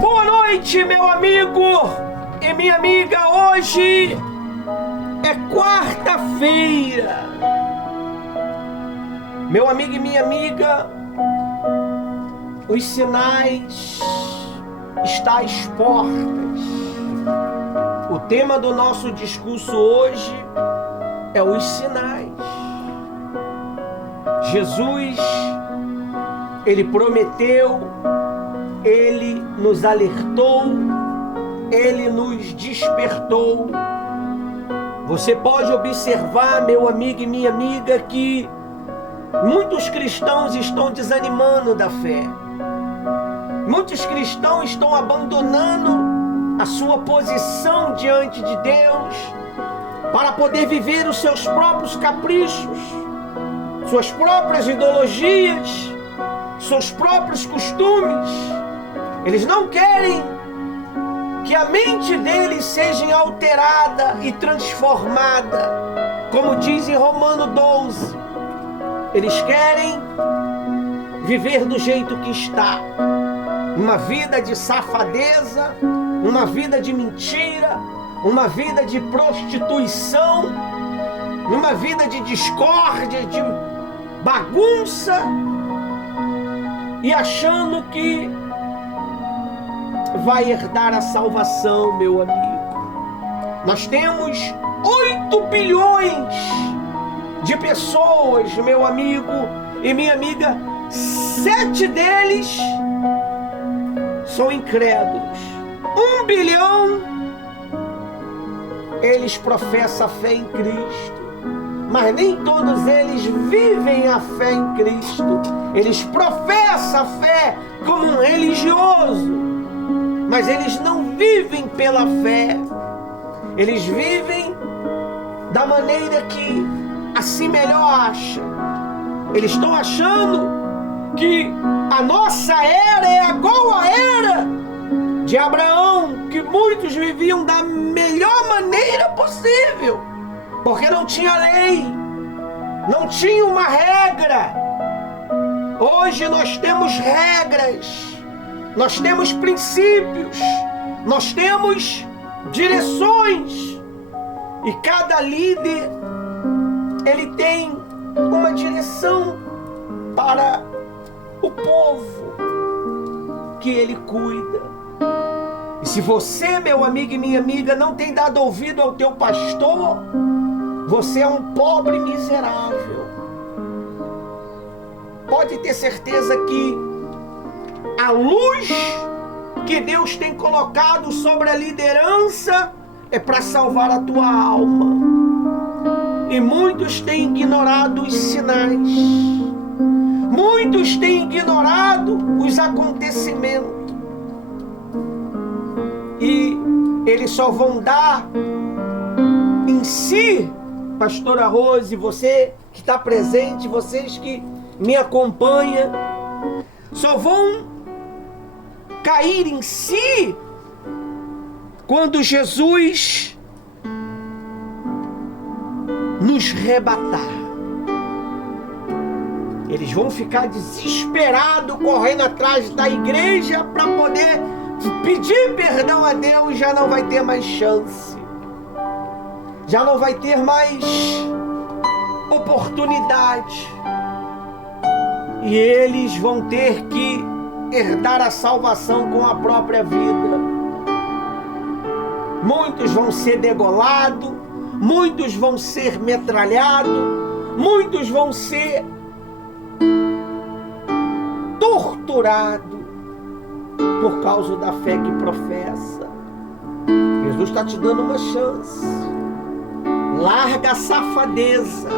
Boa noite, meu amigo e minha amiga. Hoje é quarta-feira. Meu amigo e minha amiga, os sinais estão às portas. O tema do nosso discurso hoje é os sinais. Jesus, ele prometeu, ele nos alertou, ele nos despertou. Você pode observar, meu amigo e minha amiga, que muitos cristãos estão desanimando da fé. Muitos cristãos estão abandonando a sua posição diante de Deus para poder viver os seus próprios caprichos, suas próprias ideologias, seus próprios costumes. Eles não querem que a mente deles seja alterada e transformada, como diz em Romano 12. Eles querem viver do jeito que está. Uma vida de safadeza, uma vida de mentira, uma vida de prostituição, uma vida de discórdia, de bagunça, e achando que vai herdar a salvação, meu amigo. Nós temos 8 bilhões de pessoas, meu amigo e minha amiga. 7 deles são incrédulos. 1 bilhão, eles professam a fé em Cristo, mas nem todos eles vivem a fé em Cristo. Eles professam a fé como um religioso, mas eles não vivem pela fé. Eles vivem da maneira que assim melhor acha. Eles estão achando que a nossa era é igual à era de Abraão, que muitos viviam da melhor maneira possível, porque não tinha lei, não tinha uma regra. Hoje nós temos regras, nós temos princípios, nós temos direções, e cada líder, ele tem uma direção para o povo que ele cuida. E se você, meu amigo e minha amiga, não tem dado ouvido ao teu pastor, você é um pobre miserável. Pode ter certeza que a luz que Deus tem colocado sobre a liderança é para salvar a tua alma. E muitos têm ignorado os sinais. Muitos têm ignorado os acontecimentos. E eles só vão dar em si, pastora Rose, você que está presente, vocês que me acompanham, só vão cair em si quando Jesus nos rebatar. Eles vão ficar desesperados, correndo atrás da igreja para poder pedir perdão a Deus. Já não vai ter mais chance, já não vai ter mais oportunidade, e eles vão ter que herdar a salvação com a própria vida. Muitos vão ser degolados, muitos vão ser metralhados, muitos vão ser torturados por causa da fé que professa. Jesus está te dando uma chance. Larga a safadeza,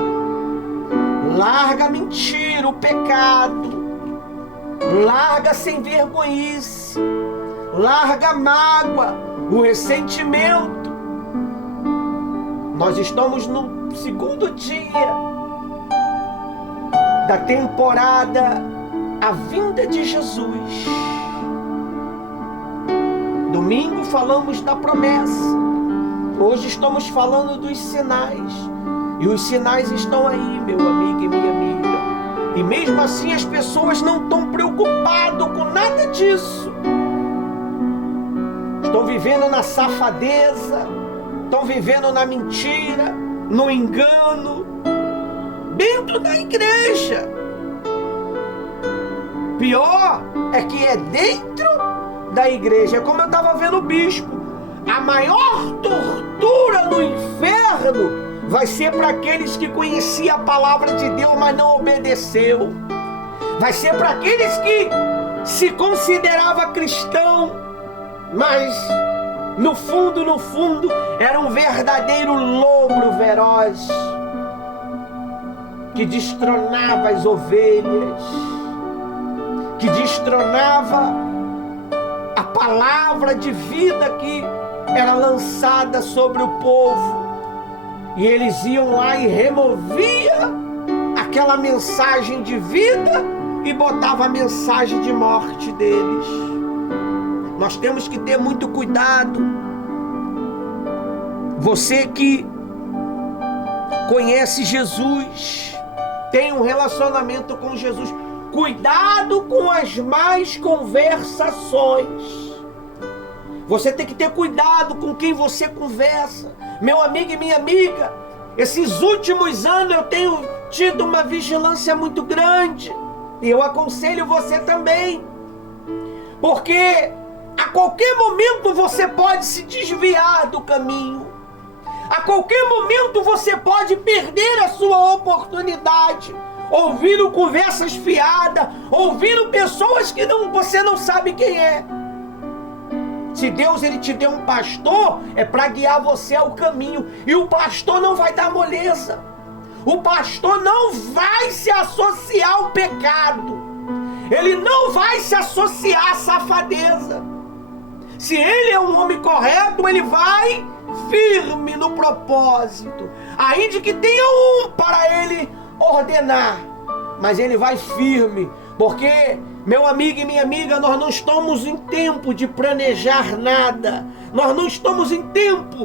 larga a mentira, o pecado, larga a sem vergonhice, larga a mágoa, o ressentimento. Nós estamos no segundo dia da temporada A Vinda de Jesus. Domingo falamos da promessa, hoje estamos falando dos sinais. E os sinais estão aí, meu amigo e minha amiga. E mesmo assim as pessoas não estão preocupadas com nada disso. Estão vivendo na safadeza, estão vivendo na mentira, no engano, dentro da igreja. Pior é que é dentro da igreja. É como eu estava vendo o bispo. A maior tortura no inferno vai ser para aqueles que conheciam a palavra de Deus, mas não obedeceu. Vai ser para aqueles que se considerava cristão, mas no fundo, era um verdadeiro lobo feroz que destronava as ovelhas, que destronava a palavra de vida que era lançada sobre o povo. E eles iam lá e removiam aquela mensagem de vida e botavam a mensagem de morte deles. Nós temos que ter muito cuidado. Você que conhece Jesus, tem um relacionamento com Jesus, cuidado com as más conversações. Você tem que ter cuidado com quem você conversa. Meu amigo e minha amiga, esses últimos anos eu tenho tido uma vigilância muito grande. E eu aconselho você também. Porque a qualquer momento você pode se desviar do caminho. A qualquer momento você pode perder a sua oportunidade. Ouvindo conversas fiadas, ouvindo pessoas que você não sabe quem é. Se Deus ele te deu um pastor, é para guiar você ao caminho. E o pastor não vai dar moleza. O pastor não vai se associar ao pecado. Ele não vai se associar à safadeza. Se ele é um homem correto, ele vai firme no propósito. Ainda que tenha um para ele ordenar, mas ele vai firme. Porque, meu amigo e minha amiga, nós não estamos em tempo de planejar nada. Nós não estamos em tempo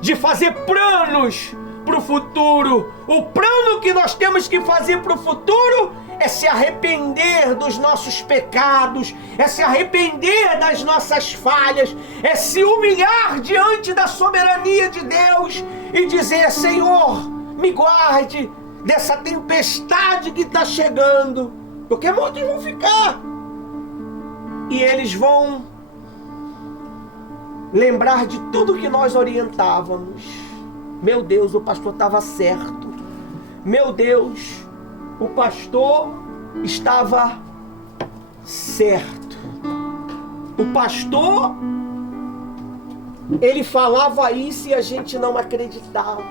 de fazer planos para o futuro. O plano que nós temos que fazer para o futuro é se arrepender dos nossos pecados, é se arrepender das nossas falhas, é se humilhar diante da soberania de Deus e dizer: Senhor, me guarde dessa tempestade que está chegando. Porque muitos vão ficar e eles vão lembrar de tudo que nós orientávamos. Meu Deus, o pastor estava certo. Meu Deus, o pastor estava certo. O pastor, ele falava isso e a gente não acreditava.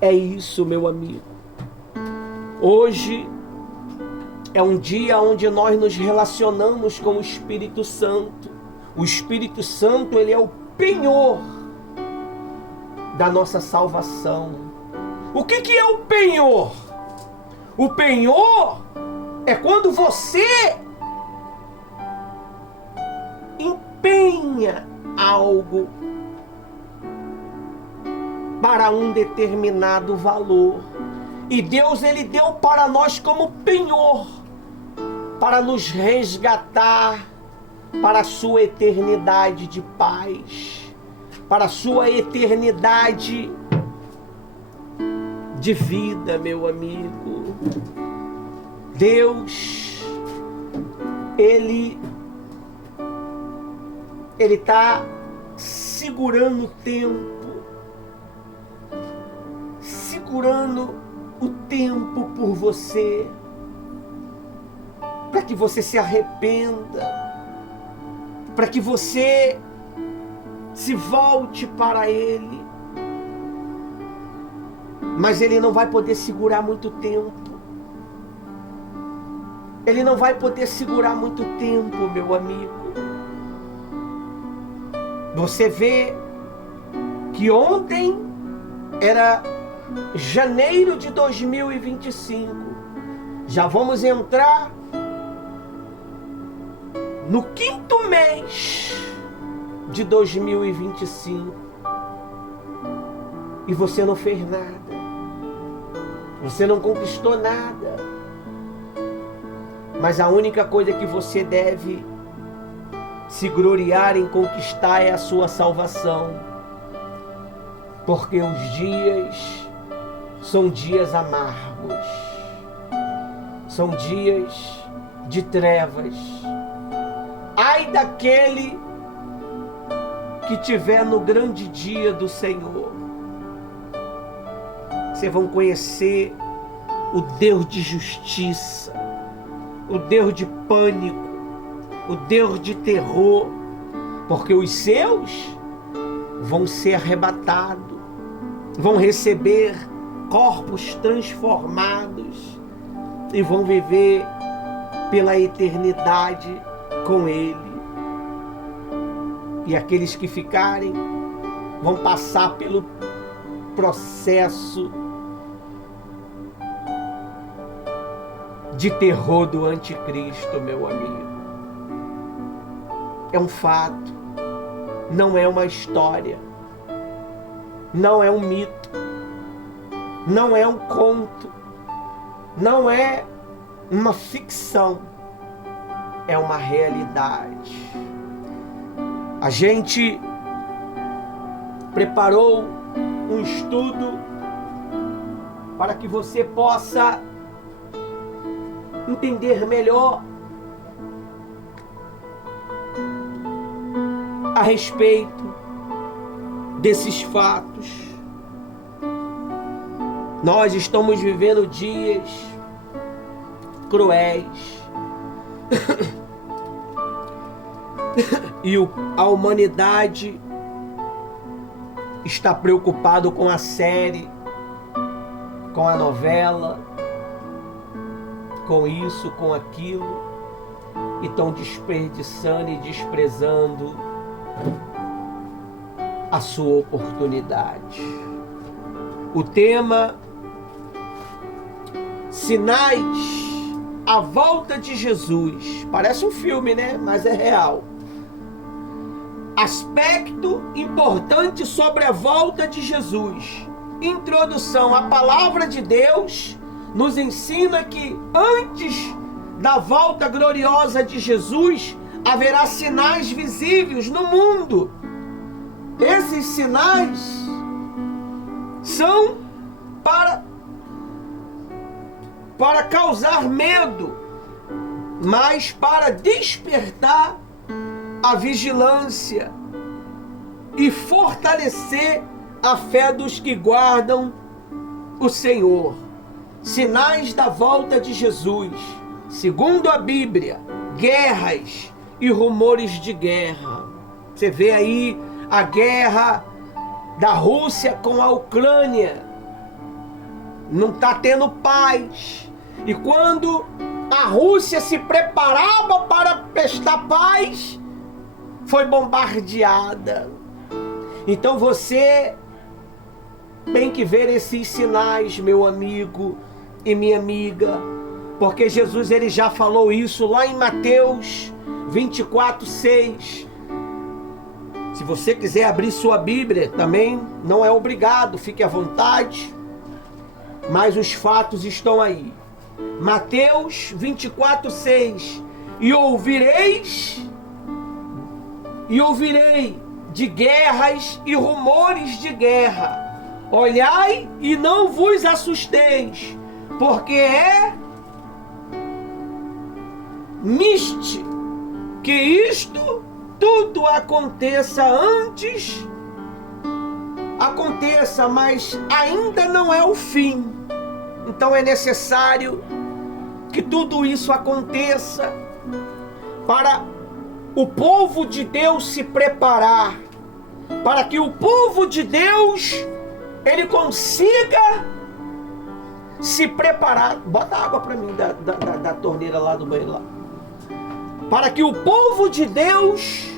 É isso, meu amigo. Hoje é um dia onde nós nos relacionamos com o Espírito Santo. O Espírito Santo, ele é o penhor da nossa salvação. O que é o penhor? O penhor é quando você empenha algo para um determinado valor. E Deus, ele deu para nós como penhor, para nos resgatar para a sua eternidade de paz, para a sua eternidade de vida, meu amigo. Deus, Ele está segurando o tempo, segurando o tempo por você, para que você se arrependa, para que você se volte para Ele. Mas Ele não vai poder segurar muito tempo. Ele não vai poder segurar muito tempo, meu amigo. Você vê que ontem era janeiro de 2025. Já vamos entrar no 5º mês de 2025. E você não fez nada. Você não conquistou nada. Mas a única coisa que você deve se gloriar em conquistar é a sua salvação. Porque os dias são dias amargos. São dias de trevas. Ai daquele que tiver no grande dia do Senhor. Vocês vão conhecer o Deus de justiça, o Deus de pânico, o Deus de terror, porque os seus vão ser arrebatados, vão receber corpos transformados e vão viver pela eternidade com Ele. E aqueles que ficarem vão passar pelo processo de terror do anticristo, meu amigo. É um fato, não é uma história, não é um mito, não é um conto, não é uma ficção, é uma realidade. A gente preparou um estudo para que você possa entender melhor a respeito desses fatos. Nós estamos vivendo dias cruéis e a humanidade está preocupada com a série, com a novela, com isso, com aquilo, e estão desperdiçando e desprezando a sua oportunidade. O tema: sinais, a volta de Jesus. Parece um filme, né? Mas é real. Aspecto importante sobre a volta de Jesus. Introdução: a palavra de Deus nos ensina que antes da volta gloriosa de Jesus haverá sinais visíveis no mundo. Esses sinais são para causar medo, mas para despertar a vigilância e fortalecer a fé dos que guardam o Senhor. Sinais da volta de Jesus. Segundo a Bíblia, guerras e rumores de guerra. Você vê aí a guerra da Rússia com a Ucrânia. Não está tendo paz. E quando a Rússia se preparava para prestar paz, foi bombardeada. Então você tem que ver esses sinais, meu amigo e minha amiga, porque Jesus ele já falou isso lá em Mateus 24:6. Se você quiser abrir sua Bíblia também, não é obrigado, fique à vontade, mas os fatos estão aí. Mateus 24:6. E ouvirei de guerras e rumores de guerra. Olhai e não vos assusteis, porque é miste que isto tudo aconteça mas ainda não é o fim. Então é necessário que tudo isso aconteça para o povo de Deus se preparar, para que o povo de Deus ele consiga se preparar. Bota água para mim da torneira lá do banheiro lá. Para que o povo de Deus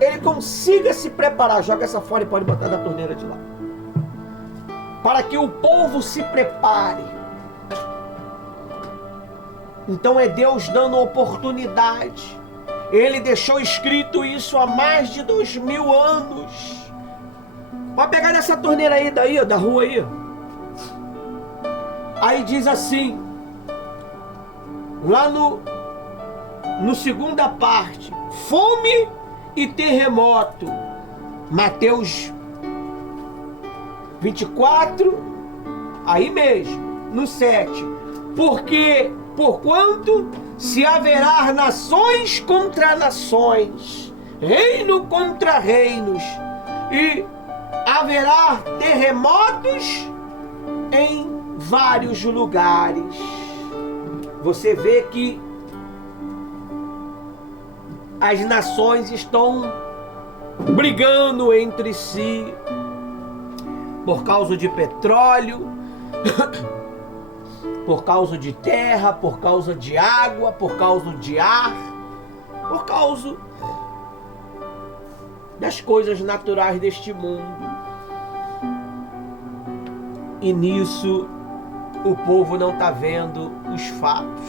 ele consiga se preparar. Joga essa fora e pode botar da torneira de lá. Para que o povo se prepare. Então é Deus dando oportunidade. Ele deixou escrito isso há mais de 2000 anos. Pode pegar nessa torneira aí, daí, da rua aí. Aí diz assim, lá no segunda parte, fome e terremoto. Mateus 24, aí mesmo, no 7. Porque, porquanto se haverá nações contra nações, reino contra reinos, e haverá terremotos em vários lugares. Você vê que as nações estão brigando entre si por causa de petróleo, por causa de terra, por causa de água, por causa de ar, por causa das coisas naturais deste mundo. E nisso o povo não está vendo os fatos.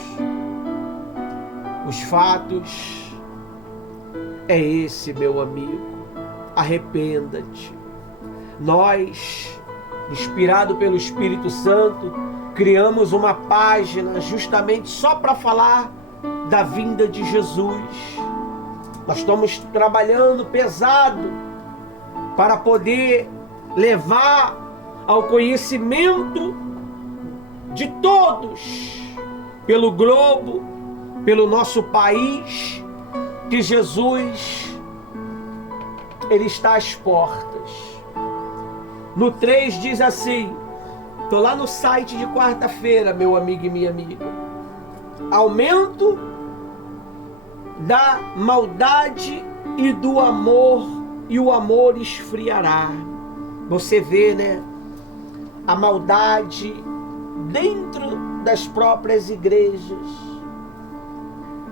Os fatos é esse, meu amigo. Arrependa-te. Nós, inspirado pelo Espírito Santo, criamos uma página justamente só para falar da vinda de Jesus. Nós estamos trabalhando pesado para poder levar ao conhecimento de todos, pelo globo, pelo nosso país, que Jesus, Ele está às portas. No 3 diz assim, estou lá no site de quarta-feira, meu amigo e minha amiga. Aumento da maldade e do amor, e o amor esfriará. Você vê, né? A maldade dentro das próprias igrejas,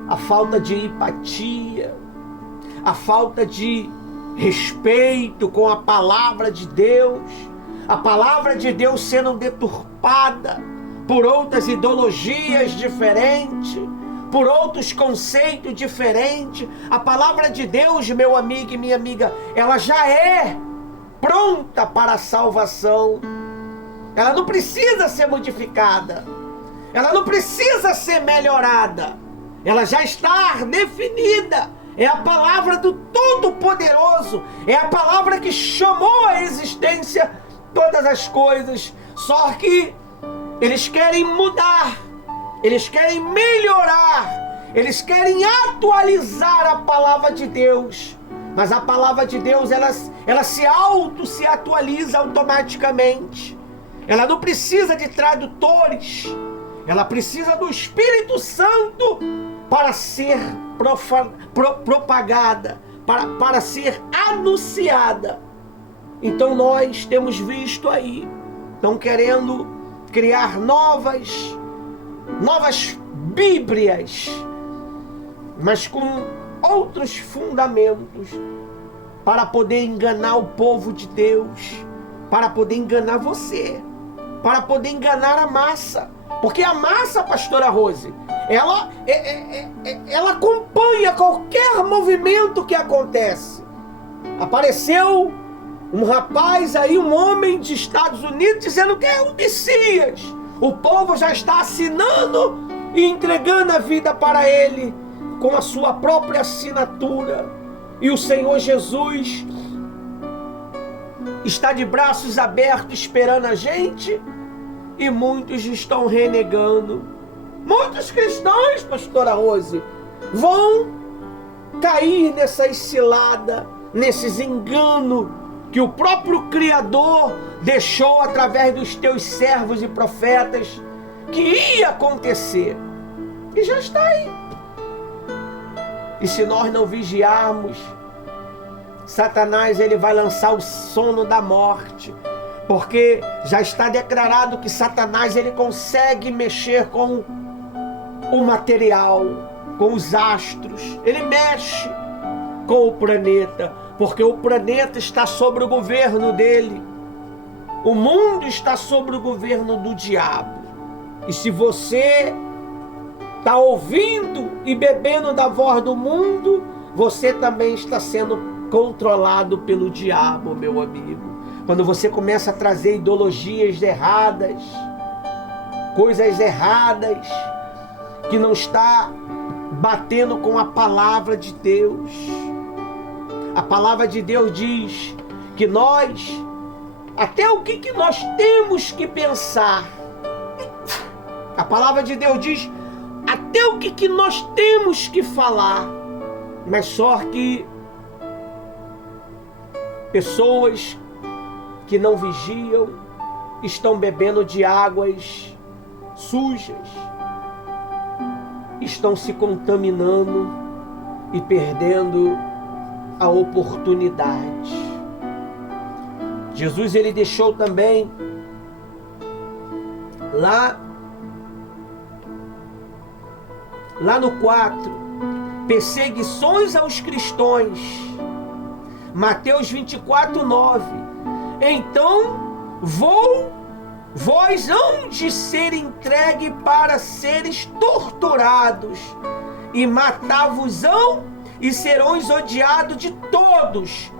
a falta de empatia, a falta de respeito com a palavra de Deus, a palavra de Deus sendo deturpada por outras ideologias diferentes, por outros conceitos diferentes. A palavra de Deus, meu amigo e minha amiga, ela já é pronta para a salvação. Ela não precisa ser modificada, ela não precisa ser melhorada, ela já está definida. É a palavra do Todo-Poderoso, é a palavra que chamou à existência todas as coisas. Só que eles querem mudar, eles querem melhorar, eles querem atualizar a palavra de Deus. Mas a palavra de Deus, ela se atualiza automaticamente. Ela não precisa de tradutores, ela precisa do Espírito Santo para ser propagada, para ser anunciada. Então nós temos visto aí, estão querendo criar novas Bíblias, mas com outros fundamentos, para poder enganar o povo de Deus, para poder enganar você, para poder enganar a massa. Porque a massa, pastora Rose, ela acompanha qualquer movimento que acontece. Apareceu um rapaz aí, um homem de Estados Unidos, dizendo que é o Messias. O povo já está assinando e entregando a vida para ele com a sua própria assinatura. E o Senhor Jesus está de braços abertos esperando a gente, e muitos estão renegando. Muitos cristãos, pastora Rose, vão cair nessa cilada, nesses enganos que o próprio Criador deixou através dos teus servos e profetas que ia acontecer. E já está aí. E se nós não vigiarmos, Satanás, ele vai lançar o sono da morte, porque já está declarado que Satanás, ele consegue mexer com o material, com os astros, ele mexe com o planeta, porque o planeta está sob o governo dele, o mundo está sob o governo do diabo. E se você está ouvindo e bebendo da voz do mundo, você também está sendo controlado pelo diabo, meu amigo. Quando você começa a trazer ideologias erradas, coisas erradas, que não está batendo com a palavra de Deus. A palavra de Deus diz que nós, até o que nós temos que pensar, a palavra de Deus diz até o que nós temos que falar, mas só que pessoas que não vigiam estão bebendo de águas sujas, estão se contaminando e perdendo a oportunidade. Jesus, ele deixou também lá no 4, perseguições aos cristãos. Mateus 24, 9. Então vós hão de ser entregue para seres torturados, e matar-vos-ão, e serões odiados de todos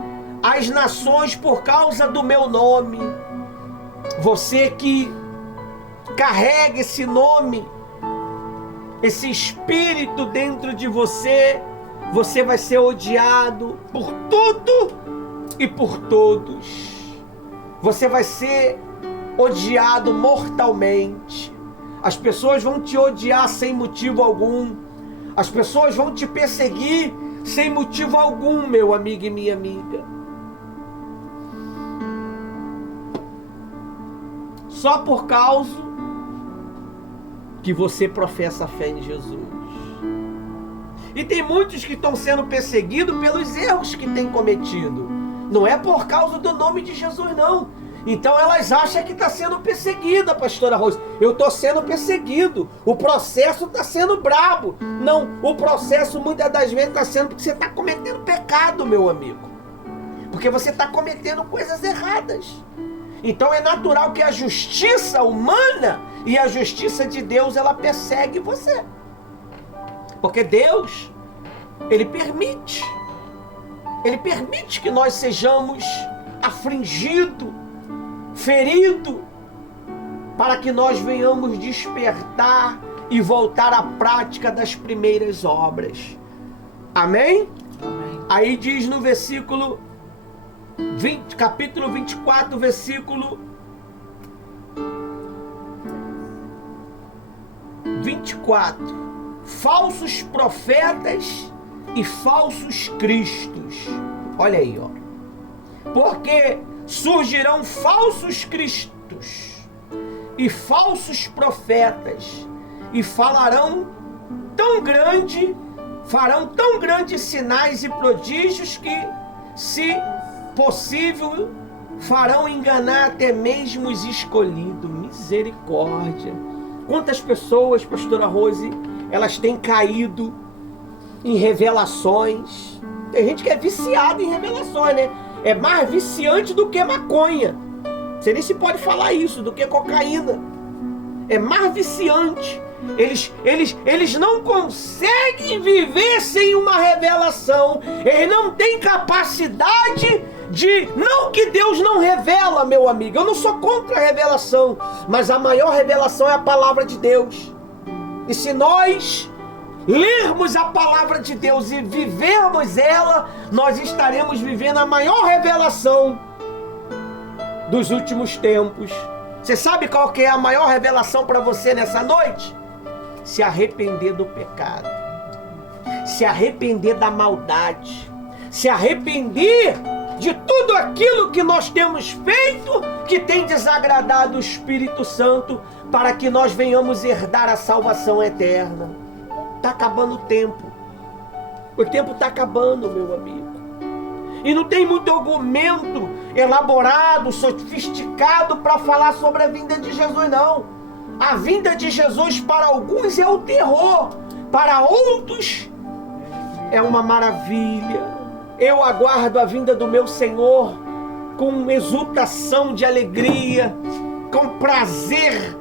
as nações por causa do meu nome. Você que carrega esse nome, esse espírito dentro de você, você vai ser odiado por tudo e por todos. Você vai ser odiado mortalmente. As pessoas vão te odiar sem motivo algum. As pessoas vão te perseguir sem motivo algum, meu amigo e minha amiga. Só por causa que você professa a fé em Jesus. E tem muitos que estão sendo perseguidos pelos erros que têm cometido. Não é por causa do nome de Jesus, não. Então elas acham que está sendo perseguida, pastora Rose. Eu estou sendo perseguido. O processo está sendo brabo. Não, o processo muitas das vezes está sendo porque você está cometendo pecado, meu amigo. Porque você está cometendo coisas erradas. Então é natural que a justiça humana e a justiça de Deus, ela persegue você. Porque Deus, Ele permite que nós sejamos afligidos, feridos, para que nós venhamos despertar e voltar à prática das primeiras obras. Amém? Amém. Aí diz no versículo 20, capítulo 24, versículo 24. Falsos profetas e falsos cristos. Olha aí, ó. Porque surgirão falsos cristos e falsos profetas, e farão tão grandes sinais e prodígios que, se possível, farão enganar até mesmo os escolhidos. Misericórdia. Quantas pessoas, pastora Rose, elas têm caído em revelações. Tem gente que é viciada em revelações, né? É mais viciante do que maconha. Você nem se pode falar isso, do que cocaína. É mais viciante. Eles não conseguem viver sem uma revelação. Eles não têm capacidade de... Não que Deus não revela, meu amigo. Eu não sou contra a revelação. Mas a maior revelação é a palavra de Deus. E se nós lermos a palavra de Deus e vivermos ela, nós estaremos vivendo a maior revelação dos últimos tempos. Você sabe qual que é a maior revelação para você nessa noite? Se arrepender do pecado, se arrepender da maldade, se arrepender de tudo aquilo que nós temos feito que tem desagradado o Espírito Santo, para que nós venhamos herdar a salvação eterna. Está acabando o tempo. O tempo está acabando, meu amigo. E não tem muito argumento elaborado, sofisticado para falar sobre a vinda de Jesus, não. A vinda de Jesus para alguns é o terror, para outros é uma maravilha. Eu aguardo a vinda do meu Senhor com exultação de alegria, com prazer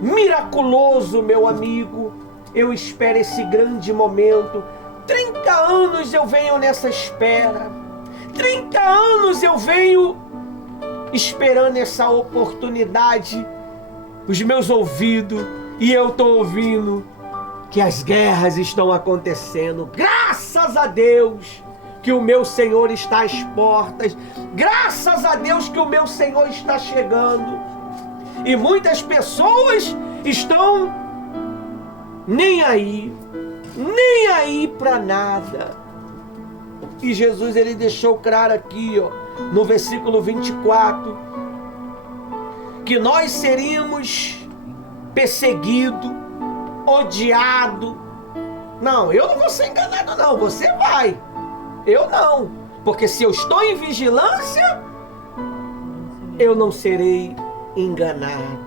miraculoso, meu amigo. Eu espero esse grande momento. 30 anos eu venho nessa espera. 30 anos eu venho esperando essa oportunidade os meus ouvidos, e eu estou ouvindo que as guerras estão acontecendo. Graças a Deus que o meu Senhor está às portas. Graças a Deus que o meu Senhor está chegando. E muitas pessoas estão nem aí para nada. E Jesus, ele deixou claro aqui, no versículo 24, que nós seríamos perseguidos, odiados. Não, eu não vou ser enganado não, você vai. Eu não, porque se eu estou em vigilância, eu não serei enganado.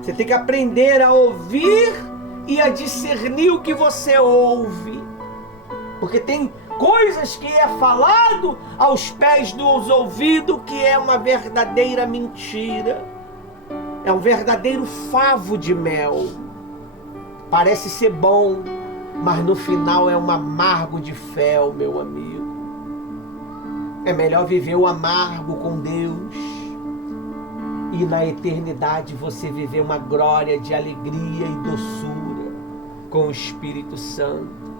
Você tem que aprender a ouvir e a discernir o que você ouve, porque tem coisas que é falado aos pés dos ouvidos que é uma verdadeira mentira, é um verdadeiro favo de mel. Parece ser bom, mas no final é um amargo de fel, meu amigo. É melhor viver o amargo com Deus e na eternidade você viver uma glória de alegria e doçura com o Espírito Santo.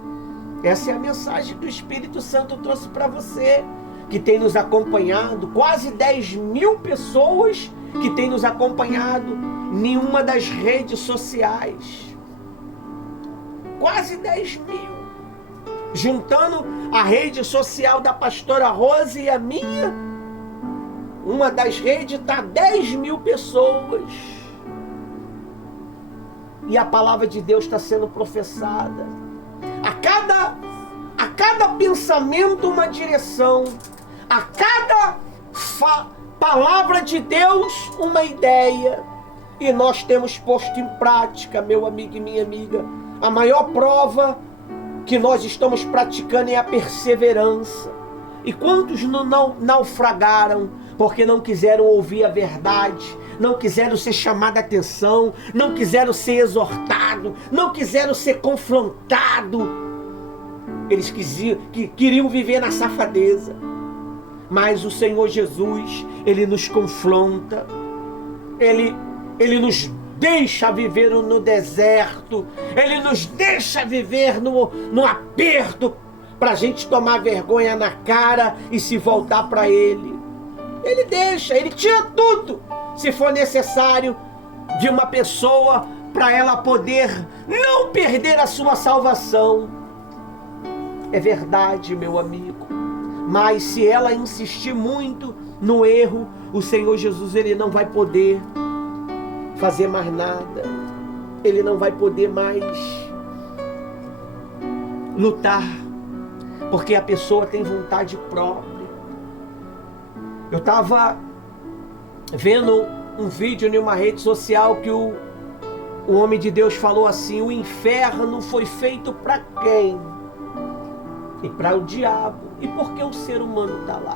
Essa é a mensagem que o Espírito Santo trouxe para você, que tem nos acompanhado, quase 10.000 pessoas que tem nos acompanhado em uma das redes sociais. Quase 10.000. Juntando a rede social da pastora Rose e a minha, uma das redes está 10.000 pessoas. E a palavra de Deus está sendo professada. A cada pensamento uma direção. A cada palavra de Deus uma ideia. E nós temos posto em prática, meu amigo e minha amiga. A maior prova que nós estamos praticando é a perseverança. E quantos não naufragaram porque não quiseram ouvir a verdade, não quiseram ser chamados a atenção, não quiseram ser exortados, não quiseram ser confrontados. Eles queriam viver na safadeza. Mas o Senhor Jesus, Ele nos confronta, Ele nos deixa viver no deserto, Ele nos deixa viver no aperto, para a gente tomar vergonha na cara e se voltar para Ele. Ele deixa, Ele tira tudo, se for necessário, de uma pessoa, para ela poder não perder a sua salvação. É verdade, meu amigo, mas se ela insistir muito no erro, o Senhor Jesus, Ele não vai poder fazer mais nada. Ele não vai poder mais lutar, porque a pessoa tem vontade própria. Eu estava vendo um vídeo em uma rede social que o homem de Deus falou assim: o inferno foi feito para quem? E para o diabo. E por que o ser humano está lá?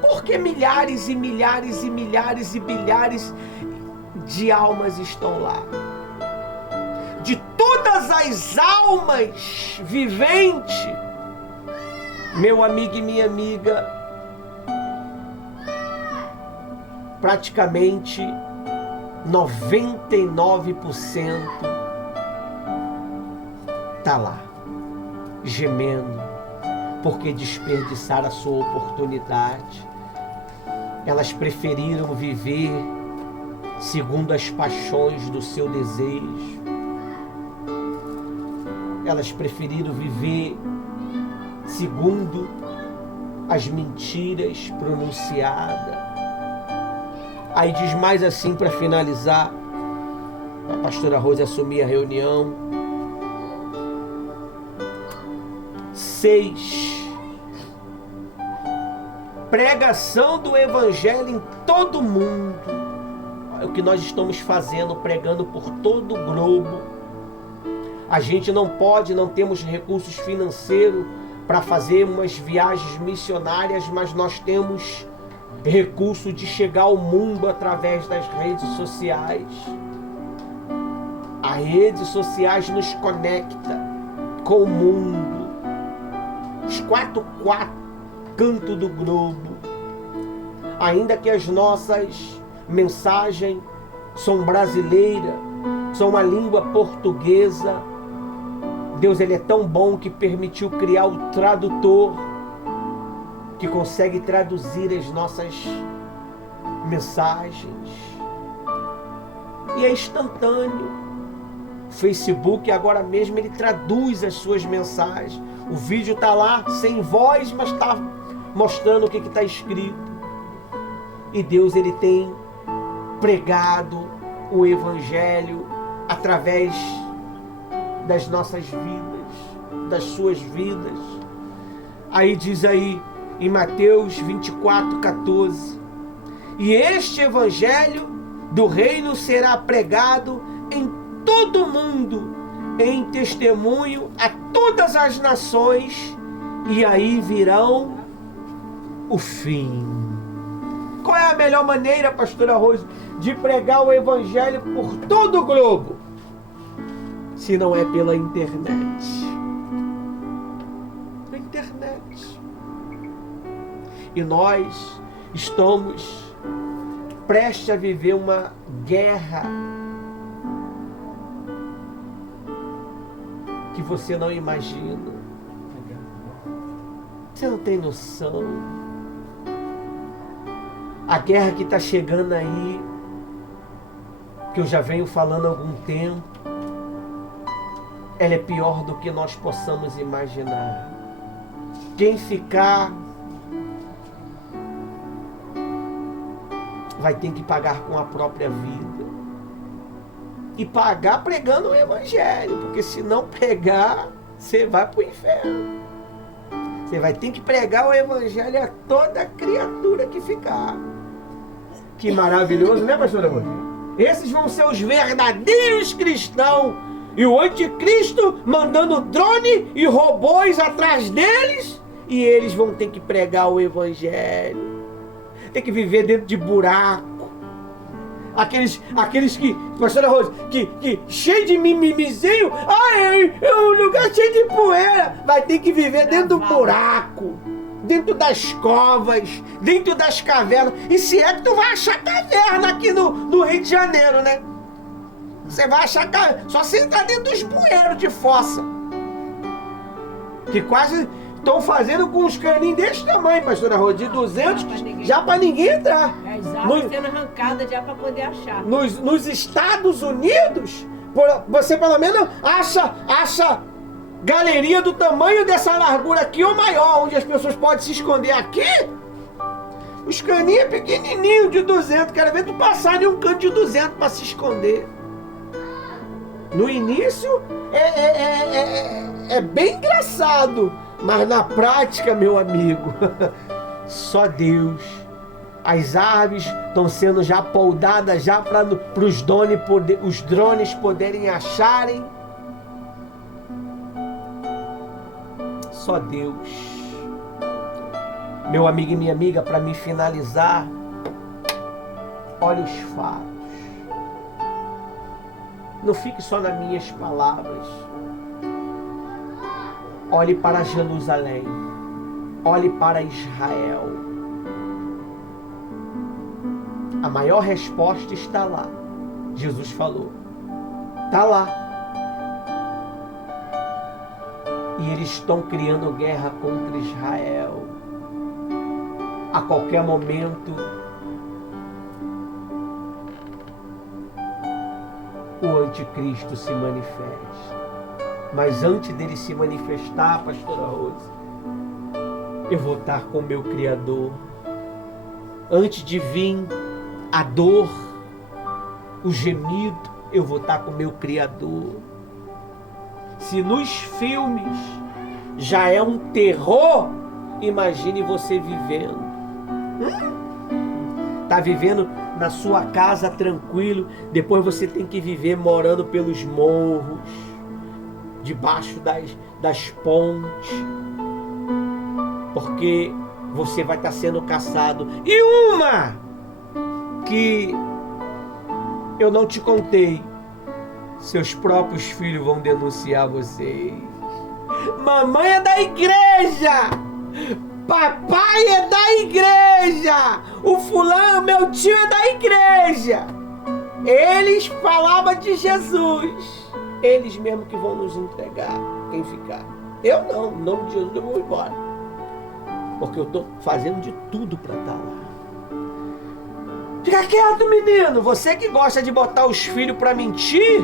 Porque milhares e milhares e milhares e bilhares de almas estão lá. De todas as almas viventes, meu amigo e minha amiga, praticamente 99% está lá, gemendo, porque desperdiçaram a sua oportunidade. Elas preferiram viver segundo as paixões do seu desejo. Elas preferiram viver segundo as mentiras pronunciadas. Aí diz mais assim, para finalizar, a pastora Rose assumir a reunião. 6. Pregação do Evangelho em todo mundo. É o que nós estamos fazendo, pregando por todo o globo. A gente não temos recursos financeiros para fazer umas viagens missionárias, mas nós temos recurso de chegar ao mundo através das redes sociais. As redes sociais nos conectam com o mundo, os quatro cantos do globo. Ainda que as nossas mensagem são brasileira, são uma língua portuguesa. Deus, ele é tão bom que permitiu criar o tradutor que consegue traduzir as nossas mensagens. E é instantâneo. O Facebook agora mesmo ele traduz as suas mensagens. O vídeo está lá sem voz, mas está mostrando o que está escrito. E Deus, ele tem pregado o Evangelho através das nossas vidas, das suas vidas. Aí diz aí em Mateus 24:14: e este Evangelho do reino será pregado em todo o mundo, em testemunho a todas as nações, e aí virão o fim. Qual é a melhor maneira, pastora Rose, de pregar o Evangelho por todo o globo, se não é pela internet? A internet. E nós estamos prestes a viver uma guerra que você não imagina. Você não tem noção. A guerra que está chegando aí, que eu já venho falando há algum tempo, ela é pior do que nós possamos imaginar. Quem ficar vai ter que pagar com a própria vida. E pagar pregando o Evangelho, porque se não pregar, você vai para o inferno. Você vai ter que pregar o Evangelho a toda criatura que ficar. Que maravilhoso, né, pastora Rose? Esses vão ser os verdadeiros cristãos. E o anticristo mandando drone e robôs atrás deles. E eles vão ter que pregar o Evangelho. Tem que viver dentro de buraco. Aqueles que, pastora Rose, que cheio de mimimizinho, é um lugar cheio de poeira, vai ter que viver dentro do buraco, dentro das covas, dentro das cavernas. E se é que tu vai achar caverna aqui no Rio de Janeiro, né? Você vai achar caverna, só se entrar dentro dos bueiros de fossa, que quase estão fazendo com uns caninhos desse tamanho, pastora Rose, de 200, já para ninguém entrar. As árvores sendo arrancadas já para poder achar. Nos Estados Unidos, você pelo menos acha galeria do tamanho dessa largura aqui ou maior, onde as pessoas podem se esconder. Aqui, os caninhos pequenininhos de 200, quero ver tu passar em um canto de 200 para se esconder. No início é bem engraçado, mas na prática, meu amigo, só Deus. As árvores estão sendo já poldadas já para os drones poderem acharem. Só Deus. Meu amigo e minha amiga, para me finalizar, olha os fatos. Não fique só nas minhas palavras. Olhe para Jerusalém. Olhe para Israel. A maior resposta está lá. Jesus falou. Está lá. E eles estão criando guerra contra Israel. A qualquer momento, o anticristo se manifesta. Mas antes dele se manifestar, pastora Rose, eu vou estar com o meu Criador. Antes de vir a dor, o gemido, eu vou estar com o meu Criador. Se nos filmes já é um terror, imagine você vivendo. Tá vivendo na sua casa tranquilo, depois você tem que viver morando pelos morros, debaixo das pontes, porque você vai estar sendo caçado. E uma que eu não te contei, seus próprios filhos vão denunciar vocês. Mamãe é da igreja, papai é da igreja, o fulano, meu tio é da igreja. Eles falavam de Jesus. Eles mesmo que vão nos entregar, quem ficar. Eu não, em nome de Jesus eu vou embora. Porque eu estou fazendo de tudo para estar lá. Fica quieto, menino. Você que gosta de botar os filhos para mentir,